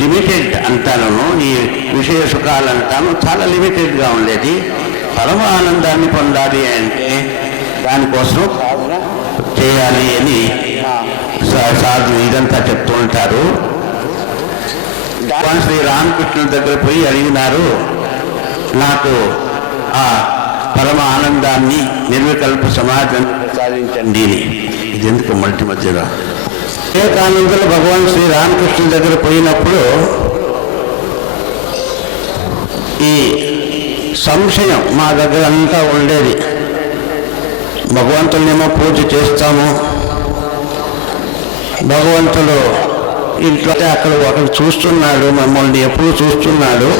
Limited అంటాను, ఈ విషయ సుఖాలు అంటాను చాలా లిమిటెడ్గా ఉండేది. పరమ ఆనందాన్ని పొందాలి అంటే దానికోసం చేయాలి అని సాధు ఇదంతా చెప్తూ ఉంటారు. శ్రీ రామకృష్ణుల దగ్గర పోయి అడిగినారు, నాకు ఆ పరమ ఆనందాన్ని నిర్వికల్ప సమాజం సాధించండి. ఇది ఎందుకు మధ్యలో వివేకానందులు భగవాన్ శ్రీ రామకృష్ణుల దగ్గర పోయినప్పుడు ఈ సంశయం మా దగ్గర అంతా ఉండేది. భగవంతునేమో పూజ చేస్తాము, భగవంతుడు ఇంట్లో అక్కడ ఒకరు చూస్తున్నాడు, మమ్మల్ని ఎప్పుడు చూస్తున్నాడు.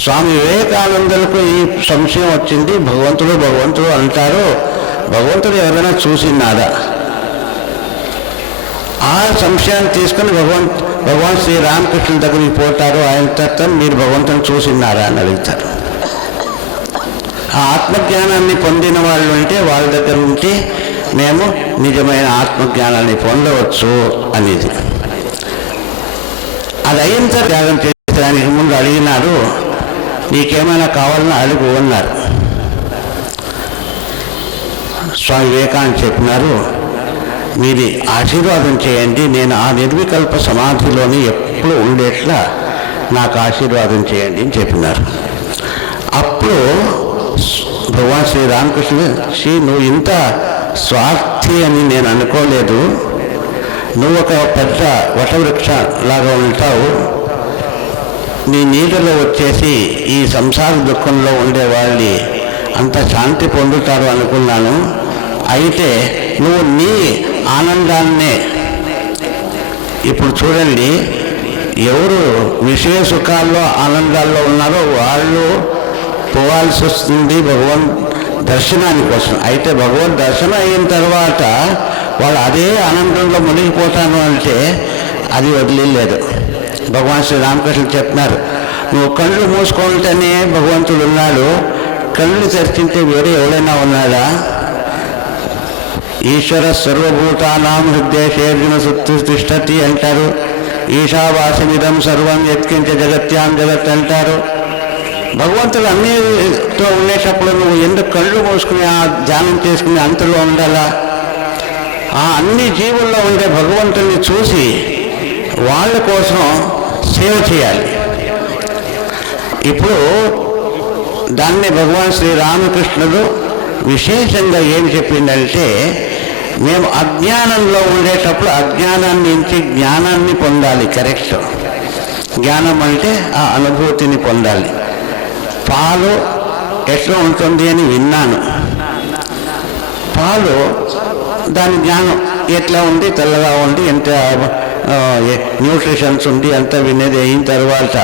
స్వామి వివేకానందులకు ఈ సంశయం వచ్చింది. భగవంతుడు భగవంతుడు అంటారు, భగవంతుడు ఎవరైనా చూసినాడా? ఆ సంశయాన్ని తీసుకుని భగవాన్ శ్రీ రామకృష్ణుల దగ్గరికి పోతారు. ఆయన తర్వాత మీరు భగవంతుని చూసినారా అని అడుగుతారు. ఆ ఆత్మజ్ఞానాన్ని పొందిన వాళ్ళు అంటే వాళ్ళ దగ్గర ఉంటే మేము నిజమైన ఆత్మజ్ఞానాన్ని పొందవచ్చు అనేది. అది అయిన తర్వాత త్యాగం చేసేదానికి ముందు అడిగినారు, నీకేమైనా కావాలని అడుగు అన్నారు. స్వామి వివేకానంద చెప్పినారు, మీది ఆశీర్వాదం చేయండి, నేను ఆ నిర్వికల్ప సమాధిలోని ఎప్పుడు ఉండేట్లా నాకు ఆశీర్వాదం చేయండి అని చెప్పినారు. అప్పుడు భగవాన్ శ్రీ రామకృష్ణుడు, నువ్వు ఇంత స్వార్థి అని నేను అనుకోలేదు, నువ్వు ఒక పెద్ద వటవృక్ష లాగా ఉంటావు, నీ నీడలో వచ్చేసి ఈ సంసార దుఃఖంలో ఉండే వాళ్ళని అంత శాంతి పొందుతారు అనుకున్నాను. అయితే నువ్వు నీ ఆనందాన్నే ఇప్పుడు చూడండి, ఎవరు విషయ సుఖాల్లో ఆనందాల్లో ఉన్నారో వాళ్ళు పోవాల్సి వస్తుంది భగవన్ దర్శనాని కోసం. అయితే భగవన్ దర్శనం అయిన తర్వాత వాళ్ళు అదే ఆనందంలో మునిగిపోతాను అంటే అది వదిలేదు. భగవాన్ శ్రీ రామకృష్ణ చెప్తున్నారు, నువ్వు కళ్ళు మూసుకుంటేనే భగవంతుడు ఉన్నాడు, కళ్ళు తెరిచింటే వేరే ఎవరైనా ఉన్నాడా? ఈశ్వర సర్వభూతానాం హృదయేర్జున తిష్టతి అంటారు. ఈశావాసమిదం సర్వం యత్కించ జగత్యాం జగత్ అంటారు. భగవంతుడు అన్నితో ఉండేటప్పుడు నువ్వు ఎందుకు కళ్ళు మూసుకుని ఆ ధ్యానం చేసుకుని అంతలో ఉండాలా? ఆ అన్ని జీవుల్లో ఉండే భగవంతుని చూసి వాళ్ళ కోసం సేవ చేయాలి. ఇప్పుడు దాన్ని భగవాన్ శ్రీ రామకృష్ణుడు విశేషంగా ఏం చెప్పిందంటే, మేము అజ్ఞానంలో ఉండేటప్పుడు అజ్ఞానాన్ని నుంచి జ్ఞానాన్ని పొందాలి. కరెక్ట్. జ్ఞానం అంటే ఆ అనుభూతిని పొందాలి. పాలు ఎట్లా ఉంటుంది అని విన్నాను, పాలు దాని జ్ఞానం ఎట్లా ఉంది, తెల్లగా ఉంది, ఎంత న్యూట్రిషన్స్ ఉంది అంతా వినేది అయిన తర్వాత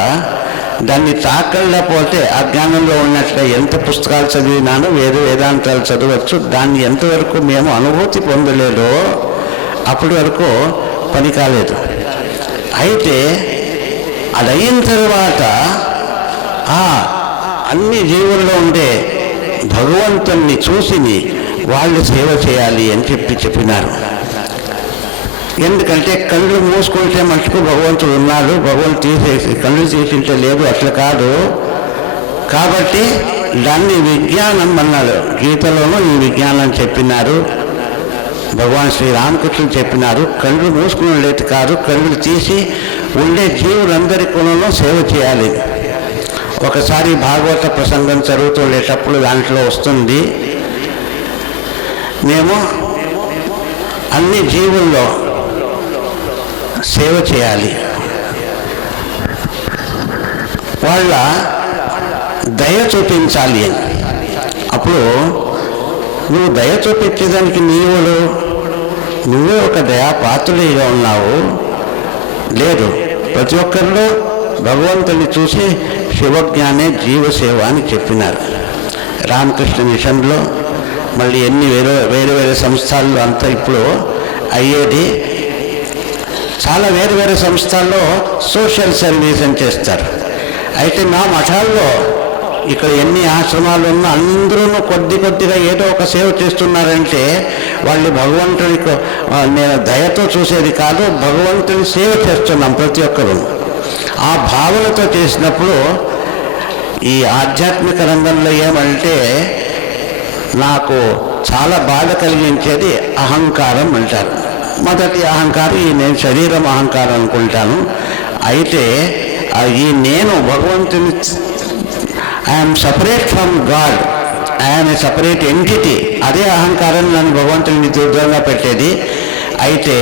దాన్ని తాకలేకపోతే అజ్ఞానంలో ఉన్నట్లే ఎంత పుస్తకాలు చదివినానో వేదాంతాలు చదవచ్చు, దాన్ని ఎంతవరకు మేము అనుభూతి పొందలేదో అప్పటి వరకు పని కాలేదు. అయితే అది అయిన తర్వాత అన్ని జీవుల్లో ఉండే భగవంతుణ్ణి చూసి వాళ్ళు సేవ చేయాలి అని చెప్పినారు. ఎందుకంటే కళ్ళు మూసుకుంటే మటుకు భగవంతుడు ఉన్నాడు, భగవంతుడు తీసేసి కళ్ళు తీసింటే లేదు, అట్లా కాదు. కాబట్టి దాన్ని విజ్ఞానం అన్నాడు. గీతలోనూ ఈ విజ్ఞానం చెప్పినారు, భగవాన్ శ్రీ రామకృష్ణుడు చెప్పినారు. కళ్ళు మూసుకునేది కాదు, కళ్ళు తీసి ఉండే జీవులందరికీ సేవ చేయాలి. ఒకసారి భాగవత ప్రసంగం చదువుతుండేటప్పుడు దాంట్లో వస్తుంది, మేము అన్ని జీవుల్లో సేవ చేయాలి, వాళ్ళ దయ చూపించాలి అని. అప్పుడు నువ్వు దయ చూపించేదానికి నువ్వే ఒక దయాపాత్రుడిగా ఉన్నావు. లేదు, ప్రతి ఒక్కరిలో భగవంతుని చూసి శివజ్ఞానే జీవసేవ అని చెప్పినారు. రామకృష్ణ మిషన్లో మళ్ళీ ఎన్ని వేరే వేరే సంస్థల్లో అంతా ఇప్పుడు అయ్యేది. చాలా వేరు సంస్థల్లో సోషల్ సర్వీస్ అని చేస్తారు. అయితే మా మఠాల్లో ఇక్కడ ఎన్ని ఆశ్రమాలు ఉన్నా అందరూ కొద్దిగా ఏదో ఒక సేవ చేస్తున్నారంటే వాళ్ళు భగవంతుడికి నేను దయతో చూసేది కాదు, భగవంతుని సేవ చేస్తున్నాం ప్రతి ఒక్కరూ. ఆ భావనతో చేసినప్పుడు ఈ ఆధ్యాత్మిక రంగంలో ఏమంటే నాకు చాలా బాధ కలిగించేది అహంకారం అంటారు. మొదటి అహంకారం ఈ నేను శరీరం అహంకారం అనుకుంటాను. అయితే ఈ నేను భగవంతుని I'm separate from God, I'm a separate entity, అదే అహంకారం నన్ను భగవంతుని దూరంగా పెట్టేది. అయితే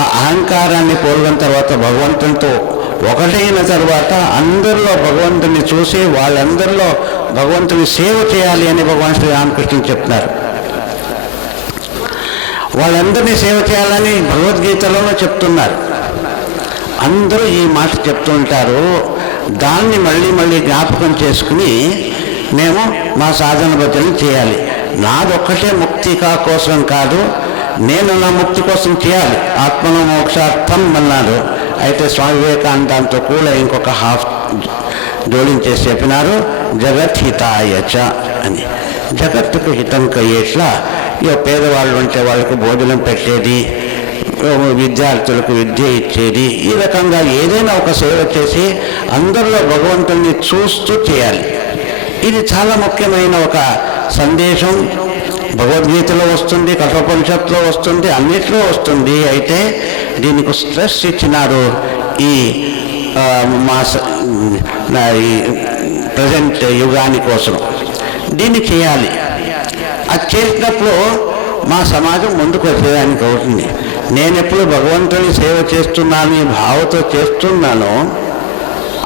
ఆ అహంకారాన్ని పోలిన తర్వాత భగవంతునితో ఒకటైన తర్వాత అందరిలో భగవంతుని చూసి వాళ్ళందరిలో భగవంతుని సేవ చేయాలి అని భగవాన్ శ్రీ రామకృష్ణుడు చెప్తున్నారు. వాళ్ళందరినీ సేవ చేయాలని భగవద్గీతలోనే చెప్తున్నారు. అందరూ ఈ మాట చెప్తుంటారు. దాన్ని మళ్ళీ జ్ఞాపకం చేసుకుని మేము మా సాధన బద్దలు చేయాలి. నాదొక్కటే ముక్తి కోసం కాదు, నేను నా ముక్తి కోసం చేయాలి. ఆత్మను మోక్షార్థం అన్నాడు. అయితే స్వామి వివేకానందంతో కూడా ఇంకొక హాఫ్ జోడించేసి చెప్పినారు, జగత్ హితాయచ అని. జగత్తుకు హితం కయ్యేట్లా ఇక పేదవాళ్ళు ఉంటే వాళ్ళకు భోజనం పెట్టేది, విద్యార్థులకు విద్య ఇచ్చేది, ఈ రకంగా ఏదైనా ఒక సేవ చేసి అందరిలో భగవంతుని చూస్తూ చేయాలి. ఇది చాలా ముఖ్యమైన ఒక సందేశం. భగవద్గీతలో వస్తుంది, కఠోపనిషత్తులో వస్తుంది, అన్నిట్లో వస్తుంది. అయితే దీనికి స్ట్రెస్ ఇచ్చినారు ఈ ఈ ప్రజెంట్ యుగాని కోసం. దీన్ని చేయాలి. అది చేసినప్పుడు మా సమాజం ముందుకు వచ్చేదానికి అవుతుంది. నేను ఎప్పుడు భగవంతుని సేవ చేస్తున్నాను ఈ భావంతో చేస్తున్నానో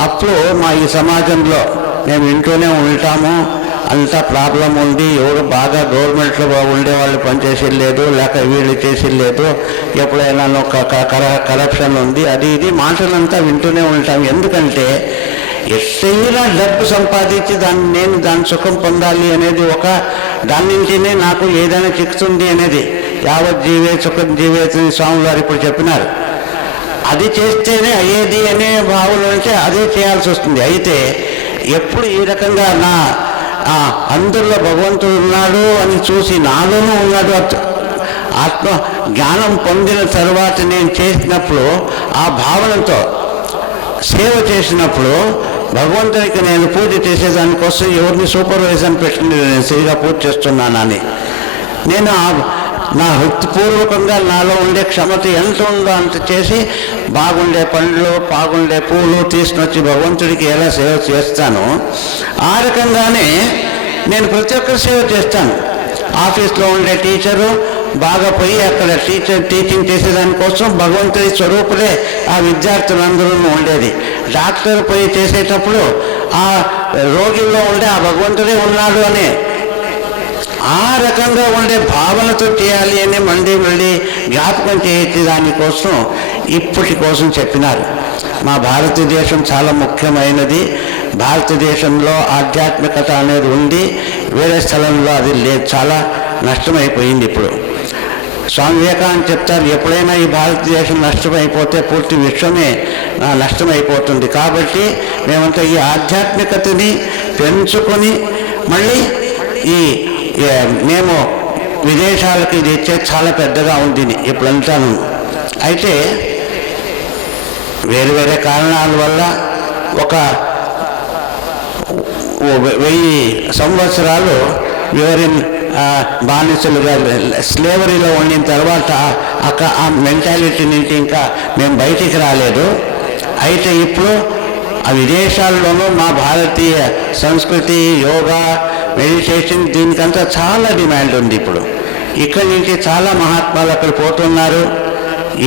అప్పుడు మా ఈ సమాజంలో మేము ఇంట్లోనే ఉంటాము, అంతా ప్రాబ్లం ఉంది, ఎవరు బాగా గవర్నమెంట్లో ఉండేవాళ్ళు పనిచేసేది లేదు, లేక వీళ్ళు చేసేది లేదు, ఎప్పుడైనా కరప్షన్ ఉంది, అది ఇది మాటలంతా వింటూనే ఉంటాం. ఎందుకంటే ఎట్టయినా డబ్బు సంపాదించి దాని సుఖం పొందాలి అనేది ఒక దాని నుంచినే నాకు ఏదైనా చిక్కుతుంది అనేది యావత్ జీవే సుఖం జీవే స్వామి వారు ఇప్పుడు చెప్పినారు. అది చేస్తేనే అయ్యేది అనే భావన ఉంటే అదే చేయాల్సి వస్తుంది. అయితే ఎప్పుడు ఈ రకంగా నా అందరిలో భగవంతుడు ఉన్నాడు అని చూసి నాలోనూ ఉన్నాడు ఆత్మ జ్ఞానం పొందిన తర్వాత నేను చేసినప్పుడు ఆ భావనతో సేవ చేసినప్పుడు భగవంతునికి నేను పూజ చేసేదానికోసం ఎవరిని సూపర్వైజర్ పెట్టింది నేను సరిగా పూజ చేస్తున్నానని నేను నా వృత్తిపూర్వకంగా నాలో ఉండే క్షమత ఎంత ఉందో అంత చేసి బాగుండే పండ్లు బాగుండే పూలు తీసుకొచ్చి భగవంతుడికి ఎలా సేవ చేస్తానో ఆ రకంగానే నేను ప్రతి ఒక్కరి సేవ చేస్తాను. ఆఫీస్లో ఉండే టీచరు బాగా పోయి అక్కడ టీచింగ్ చేసేదానికోసం భగవంతుడి స్వరూపుడే ఆ విద్యార్థులందరూ ఉండేది. డాక్టర్ పోయి చేసేటప్పుడు ఆ రోగిలో ఉండే ఆ భగవంతుడే ఉన్నాడు అని ఆ రకంగా ఉండే భావనతో చేయాలి అని మళ్ళీ జ్ఞాపకం చేసే దానికోసం ఇప్పటి కోసం చెప్పినారు. మా భారతదేశం చాలా ముఖ్యమైనది. భారతదేశంలో ఆధ్యాత్మికత అనేది ఉంది, వేరే స్థలంలో అది లేదు, చాలా నష్టమైపోయింది. ఇప్పుడు స్వామి వివేకానంద చెప్తారు, ఎప్పుడైనా ఈ భారతదేశం నష్టమైపోతే పూర్తి విశ్వమే నష్టమైపోతుంది. కాబట్టి మేమంతా ఈ ఆధ్యాత్మికతని పెంచుకొని మళ్ళీ మేము విదేశాలకు ఇది ఇచ్చే చాలా పెద్దగా ఉంది ఇప్పుడంతాను. అయితే వేరే కారణాల వల్ల ఒక 1000 సంవత్సరాలు ఎవరిని బానిసలుగా స్లేవరీలో ఉండిన తర్వాత ఆ మెంటాలిటీ నుంచి ఇంకా మేము బయటికి రాలేదు. అయితే ఇప్పుడు ఆ విదేశాల్లోనూ మా భారతీయ సంస్కృతి, యోగా, మెడిటేషన్ దీనికంతా చాలా డిమాండ్ ఉంది. ఇప్పుడు ఇక్కడి నుంచి చాలా మహాత్మాలు అక్కడ పోతున్నారు.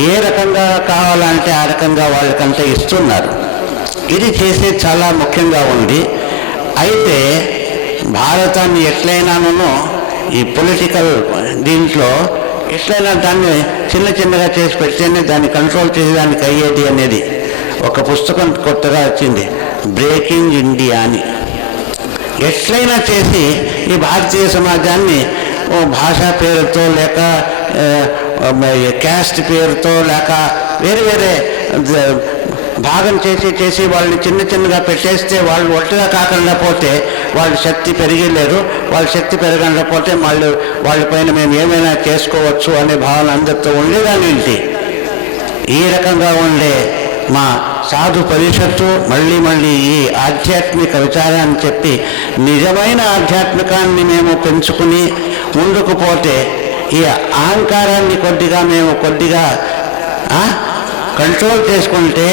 ఏ రకంగా కావాలంటే ఆ రకంగా వాళ్ళకంతా ఇస్తున్నారు. ఇది చేసేది చాలా ముఖ్యంగా ఉంది. అయితే భారతాన్ని ఎట్లయినానో ఈ పొలిటికల్ దీంట్లో ఎట్లయినా దాన్ని చిన్నగా చేసి పెడితేనే దాన్ని కంట్రోల్ చేసేదానికి అయ్యేది అనేది ఒక పుస్తకం కొత్తగా వచ్చింది, బ్రేకింగ్ ఇండియా అని. ఎట్లయినా చేసి ఈ భారతీయ సమాజాన్ని భాషా పేరుతో లేక క్యాస్ట్ పేరుతో లేక వేరే భాగం చేసి వాళ్ళని చిన్నగా పెట్టేస్తే వాళ్ళు ఒట్టగా కాకుండా పోతే వాళ్ళ శక్తి పెరిగలేరు. వాళ్ళ శక్తి పెరగకుండా పోతే వాళ్ళపైన మేము ఏమైనా చేసుకోవచ్చు అనే భావన అందరితో ఉండేదాన్ని ఏంటి. ఈ రకంగా ఉండే మా సాధు పరిషత్తు మళ్ళీ ఈ ఆధ్యాత్మిక విచారాన్ని చెప్పి నిజమైన ఆధ్యాత్మికాన్ని మేము పెంచుకుని ముందుకు పోతే ఈ అహంకారాన్ని కొద్దిగా కంట్రోల్ చేసుకుంటే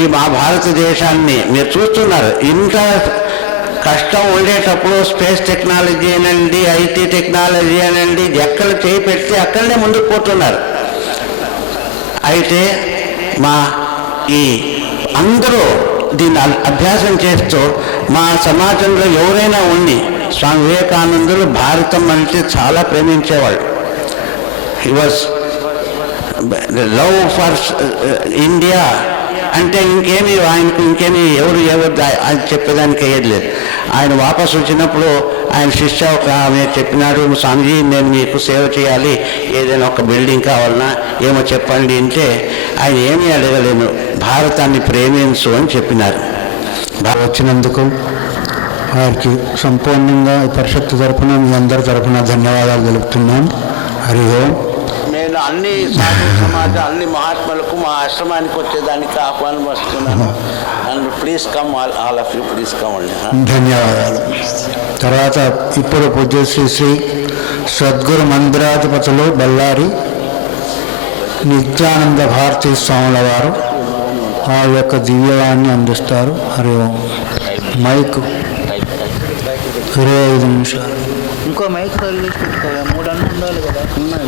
ఈ మా భారతదేశాన్ని మీరు చూస్తున్నారు. ఇంత కష్టం ఉండేటప్పుడు స్పేస్ టెక్నాలజీ అనండి, ఐటీ టెక్నాలజీ అనండి, ఎక్కడ చేయి పెడితే అక్కడనే ముందుకు పోతున్నారు. అయితే మా ఈ అందరూ దీన్ని అభ్యాసం చేస్తూ మా సమాజంలో ఎవరైనా ఉండి స్వామి వివేకానందులు భారతం అంటే చాలా ప్రేమించేవాళ్ళు. He was love for India అంటే ఇంకేమి ఎవరు ఆయన చెప్పేదానికి అయ్యేది లేదు. ఆయన వాపసు వచ్చినప్పుడు ఆయన శిష్య ఒక ఆమె చెప్పినాడు, స్వామిజీ నేను మీకు సేవ చేయాలి, ఏదైనా ఒక బిల్డింగ్ కావాలన్నా ఏమో చెప్పండి అంటే ఆయన ఏమీ అడగలేను, భారతాన్ని ప్రేమించు అని చెప్పినారు. వచ్చినందుకు వారికి సంపూర్ణంగా పరిషత్తు తరఫున మీ అందరి తరఫున ధన్యవాదాలు తెలుపుతున్నాం. హరి ఓం. నేను అన్ని సాధు సమాజం అన్ని మహాత్ములకు మా ఆశ్రమానికి వచ్చేదానికి ఆహ్వానం వస్తున్నాను. And please come, all of you please come అండి. ధన్యవాదాలు. తర్వాత ఇప్పుడు పూజ్యశ్రీ శ్రీ సద్గురు మందిరాధిపతులు బళ్ళారి నిత్యానంద భారతీ స్వాముల వారు ఆ యొక్క దివ్యవాన్ని అందిస్తారు. హరి ఓం. మైక్ 25 నిమిషాలు. ఇంకో మైక్ పెట్టుకోవాలి, 3 అన్న ఉండాలి కదా. ఉన్నాయి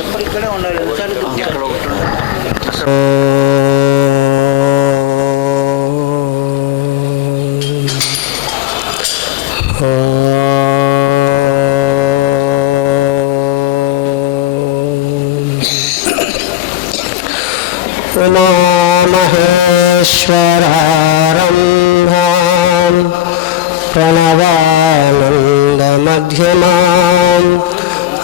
ఎప్పుడు ఇక్కడే ఉండాలి. ఉమా మహేశ్వరారంభాం ప్రణవానందమధ్యమాం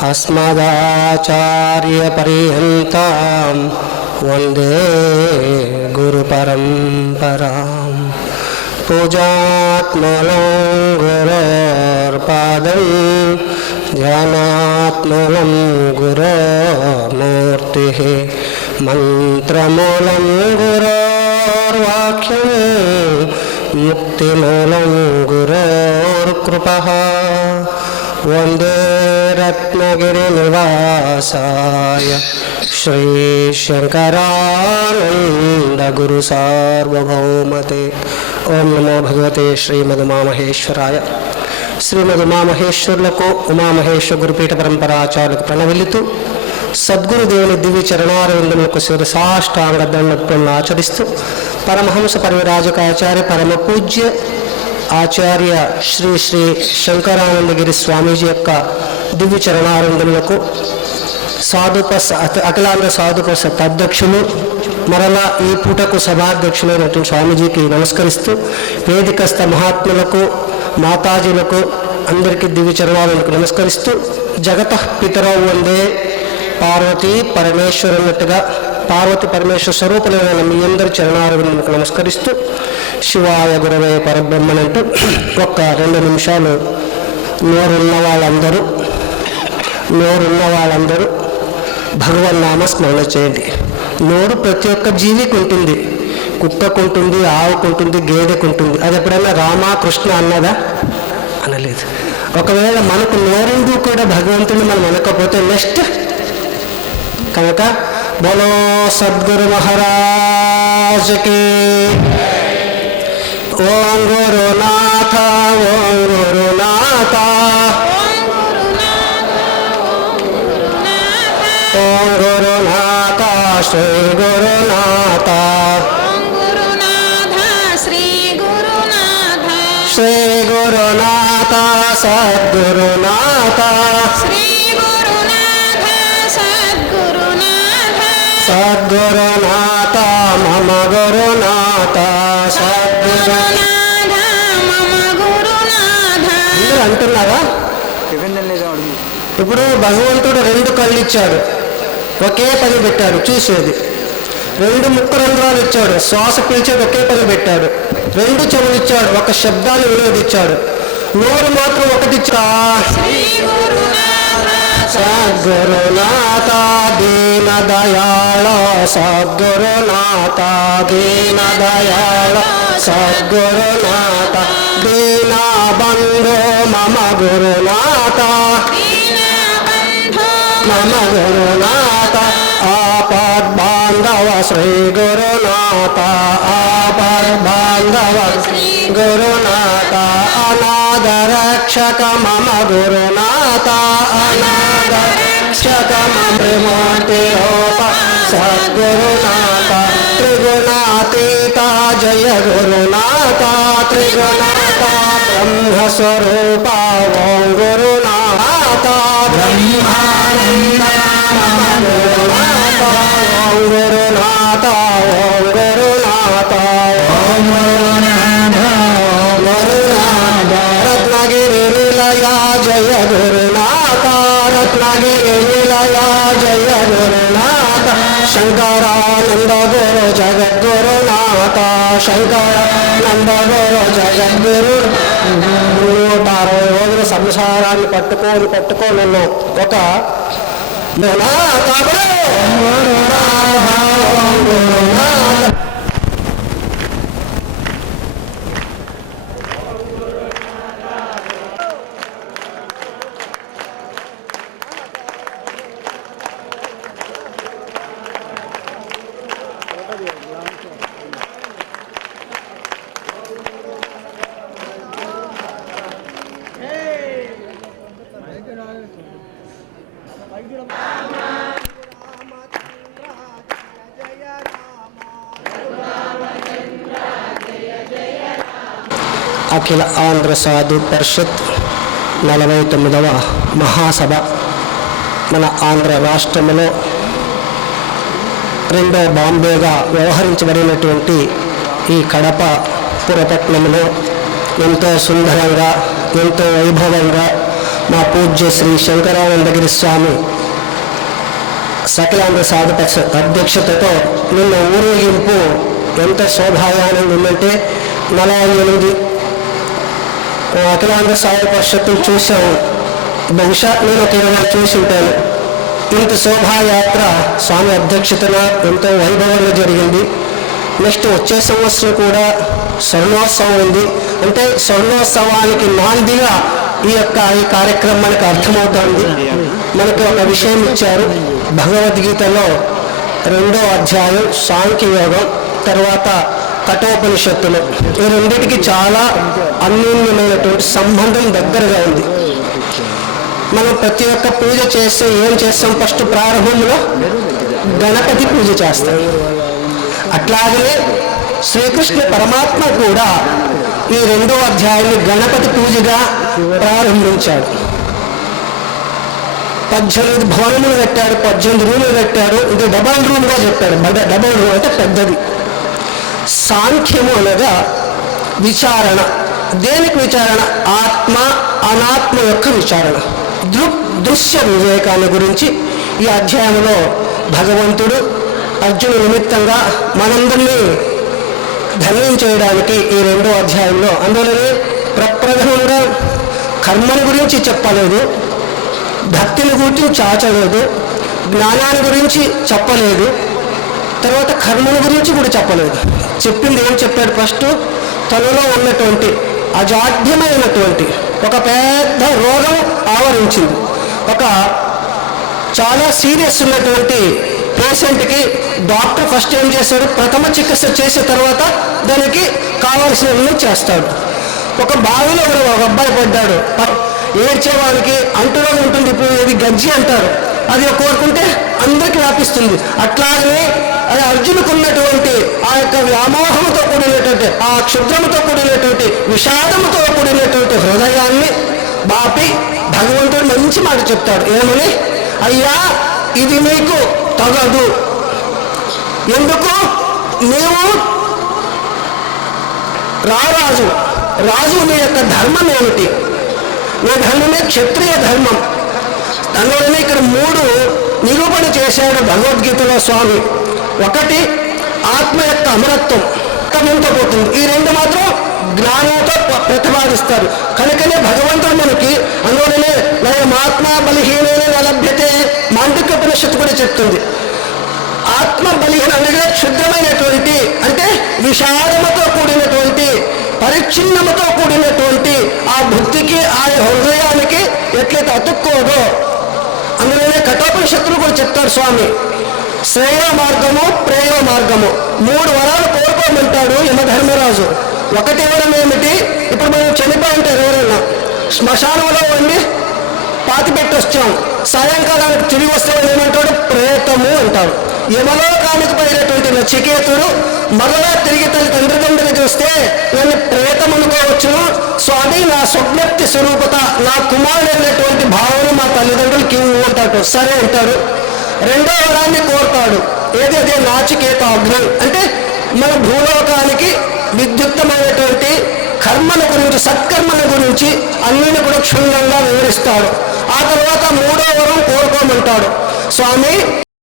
అస్మదాచార్యపర్యంతాం వందే గురుపరంపరాం. పూజాత్మలం గురోర్పాదం ధ్యానాత్మలం గురోర్మూర్తిః మంత్రమూలం గురోర్వాక్యం ముక్తిమూలం గురోర్కృపః. వందే రత్నగిరినివాసాయ శ్రీశంకరానంద గురు సార్వభౌమతే. ఓం నమో భగవతే శ్రీమదుమామహేశ్వరాయ. శ్రీమదుమామహేశ్వరులకు ఉమామహేశ్వర గురుపీఠ పరంపరాచార్యులకు ప్రణవిల్లుతూ సద్గురుదేవుని దివ్య చరణారవిందములకు శిరసాష్టాంగ దండత్వం ఆచరిస్తూ పరమహంస పరివిరాజకాచార్య పరమ పూజ్య ఆచార్య శ్రీ శ్రీ శంకరానందగిరి స్వామీజీ యొక్క దివ్య చరణారవిందములకు అఖిలాంధ్ర సాధుపరిషత్ అధ్యక్షులు మరలా ఈ పూటకు సభాధ్యక్షులైనటువంటి స్వామీజీకి నమస్కరిస్తూ వేదికస్థ మహాత్ములకు మాతాజీలకు అందరికీ దివ్య చరణాలకు నమస్కరిస్తూ జగతః పితరౌ వందే పార్వతీ పరమేశ్వరు అన్నట్టుగా పార్వతి పరమేశ్వర స్వరూపులైన మీ అందరి చరణారవిందములకు నమస్కరిస్తూ శివాయ గురవే పరబ్రహ్మనంటూ ఒక్క 2 నిమిషాలు నోరున్న వాళ్ళందరూ భగవన్నామ స్మరణ చేయండి. నోరు ప్రతి ఒక్క జీవికి ఉంటుంది. కుక్కకుంటుంది, ఆవుకుంటుంది, గేదెకుంటుంది. అది ఎప్పుడైనా రామ కృష్ణ అన్నదా? అనలేదు. ఒకవేళ మనకు నోరుండు కూడా భగవంతుని మనం అనకపోతే నెక్స్ట్ కనుక బోలో సద్గురు మహారాజుకి. ఓం గురునాథ ఓం గురునాథ ఓం గురునాథ శ్రీ గురునాథ శ్రీ గురునాథ సద్గురునాథ సద్గురునాథ మమ గురునాథ సద్గురునాథ అందరూ అంటున్నారా? ఇప్పుడు భగవంతుడు 2 కళ్ళు ఇచ్చాడు, ఒకే పని పెట్టాడు చూసేది. 2 ముక్కు రంధ్రాలు ఇచ్చాడు, శ్వాస పీల్చేది ఒకే పని పెట్టాడు. 2 చెవులు ఇచ్చాడు, ఒక శబ్దాన్ని వినోదించాడు. నోరు మాత్రం ఒకటిచ్చా. సద్గురునాథ దీన దయాళ, సద్గురునాథ దీన దయాళ, సద్గురునాథ దీన బంధో మమ గురునాథ, మమ గురునాథ ఆపద్ బాంధవ శ్రీ గురునాథ, ఆపద్ బాంధవ గురునాథ అనాథ రక్షక మమ గురునాథ, అనాథ రక్షక మమ త్రిమూర్తిరూప సద్గురునాథ త్రిగుణాతీత జయ గురునాథ, త్రిగుణాత బ్రహ్మస్వరూప ఓం గురునాథ, బ్రహ్మానంద గురునాథ ఓం గురునాథ, ఓం గురునాథ ఓం గురునాథ, గురునాథ రత్నగిరి నిలయ జయ గురునాథ, రత్నగిరి నిలయ జయ గురునాథ శంకరానంద గురు జగద్గురునాథ, శంకరానంద గురు జగద్గురు. 160 రోజుల సంసారాన్ని పట్టుకొని ఉన్నాం. ఒక గురునాథ అఖిల ఆంధ్ర సాధు పరిషత్ 49వ మహాసభ మన ఆంధ్ర రాష్ట్రంలో 2వ బాంబేగా వ్యవహరించబడినటువంటి ఈ కడప పురపట్నంలో ఎంతో సుందరంగా, ఎంతో వైభవంగా మా పూజ్య శ్రీ శంకరానందగిరి స్వామి సకలాంధ్ర సాధు పరిషత్ అధ్యక్షతతో నిన్న ఊరేగింపు ఎంత శోభాయానం ఉందంటే 48 అఖిలాంధ్ర సాధు పరిషత్తు చూసాము. బహుశా నేను ఒక 20 చూసి ఉంటాను. ఇంత శోభాయాత్ర స్వామి అధ్యక్షతన ఎంతో వైభవంగా జరిగింది. నెక్స్ట్ వచ్చే సంవత్సరం కూడా స్వర్ణోత్సవం ఉంది. అంటే స్వర్ణోత్సవానికి నాందిగా ఈ కార్యక్రమం మనకు అర్థమవుతుంది. మనకు ఒక విషయం ఇచ్చారు. భగవద్గీతలో 2వ అధ్యాయం సాంఖ్యయోగం, తర్వాత కఠోపనిషత్తులు, ఈ రెండింటికి చాలా అన్యోన్యమైనటువంటి సంబంధం దగ్గరగా ఉంది. మనం ప్రతి ఒక్క పూజ చేస్తే ఏం చేస్తాం? ఫస్ట్ ప్రారంభంలో గణపతి పూజ చేస్తాం. అట్లాగనే శ్రీకృష్ణ పరమాత్మ కూడా ఈ 2వ అధ్యాయాన్ని గణపతి పూజగా ప్రారంభించాడు. 18 భవనములు కట్టాడు, 18 రూములు కట్టాడు. ఇది డబల్ రూమ్గా చెప్పాడు. డబల్ రూమ్ అంటే పెద్దది. సాంఖ్యము అనగా విచారణ. దేనికి విచారణ? ఆత్మ అనాత్మ యొక్క విచారణ. దృశ్య వివేకాన్ని గురించి ఈ అధ్యాయంలో భగవంతుడు అర్జును నిమిత్తంగా మనందరినీ ధన్యం చేయడానికి ఈ 2వ అధ్యాయంలో అందులోనే ప్రప్రథమంగా కర్మల గురించి చెప్పలేదు, భక్తిని గురించి చాచలేదు, జ్ఞానాన్ని గురించి చెప్పలేదు, తర్వాత కర్మల గురించి కూడా చెప్పలేదు. చెప్పింది ఏం చెప్పాడు? ఫస్ట్ తనలో ఉన్నటువంటి అజాడ్యమైనటువంటి ఒక పెద్ద రోగం ఆవరించింది. ఒక చాలా సీరియస్ ఉన్నటువంటి పేషెంట్కి డాక్టర్ ఫస్ట్ ఏం చేస్తాడు? ప్రథమ చికిత్స చేసిన తర్వాత దానికి కావాల్సినవన్నీ చేస్తాడు. ఒక బావిలో కూడా ఒక అబ్బాయి పడ్డాడు. ఏడ్చేవాడికి అంటురోగం ఉంటుంది. ఇప్పుడు ఇది గజ్జి అంటారు. అది కోరుకుంటే అందరికీ వ్యాపిస్తుంది. అట్లాగనే అది అర్జునుకు ఉన్నటువంటి ఆ యొక్క వ్యామోహంతో కూడినటువంటి, ఆ క్షుద్రముతో కూడినటువంటి, విషాదముతో కూడినటువంటి హృదయాన్ని బాపి భగవంతుడు మంచి మాట చెప్తాడు. ఏమని? అయ్యా, ఇది మీకు తగదు. ఎందుకు? నీవు రాజు నీ యొక్క ధర్మం ఏమిటి? నీ ధర్మమే క్షత్రియ ధర్మం. అందువలన ఇక్కడ 3 నిరూపణ చేశాడు భగవద్గీతలో స్వామి. ఒకటి ఆత్మ యొక్క అమరత్వం తమంతో పోతుంది. ఈ రెండు మాత్రం జ్ఞానంతో ప్రతిపాదిస్తారు. కనుకనే భగవంతుడు మనకి అందువలనే నయమాత్మ బలహీనైన లభ్యతే మాండూక్యోపనిషత్తు కూడా చెప్తుంది. ఆత్మ బలహీన అనగా క్షుద్రమైనటువంటి అంటే విషాదముతో కూడినటువంటి పరిచ్ఛిన్నముతో కూడినటువంటి ఆ భక్తికి ఆ హృదయానికి ఎట్లయితే అతుక్కోదో అందులోనే కఠోపనిషత్తులు కూడా చెప్తారు స్వామి. శ్రేయ మార్గము, ప్రేమ మార్గము, 3 వరాలు కోరుకోమంటాడు యమధర్మరాజు. ఒకటి వరం ఏమిటి? ఇప్పుడు మనం చనిపోయి ఉంటారు ఎవరైనా శ్మశానంలో ఉండి పాతి పెట్టి వచ్చాం, సాయంకాలానికి తిరిగి వస్తే ఏమంటాడు? ప్రేతము అంటాడు. యమలోకానికి పోయినటువంటి నచికేతుడు మరలా తిరిగి తన తండ్రి దగ్గర వస్తే నన్ను ప్రేతం అనుకోవచ్చును స్వామి, నా స్వప్నప్తి స్వరూపత నా కుమారుడు అనేటువంటి భావన మా తల్లిదండ్రులకి ఇవ్వు అంటాడు. సరే అంటాడు. రెండో వరాన్ని కోరుతాడు. ఏదైతే నాచికేత అగ్ని అంటే మన భూలోకానికి విద్యుక్తమైనటువంటి కర్మల గురించి సత్కర్మల గురించి అన్నిని కూడా క్షుణ్ణంగా వివరిస్తాడు. ఆ తర్వాత 3వ వరం కోరుకోమంటాడు. స్వామి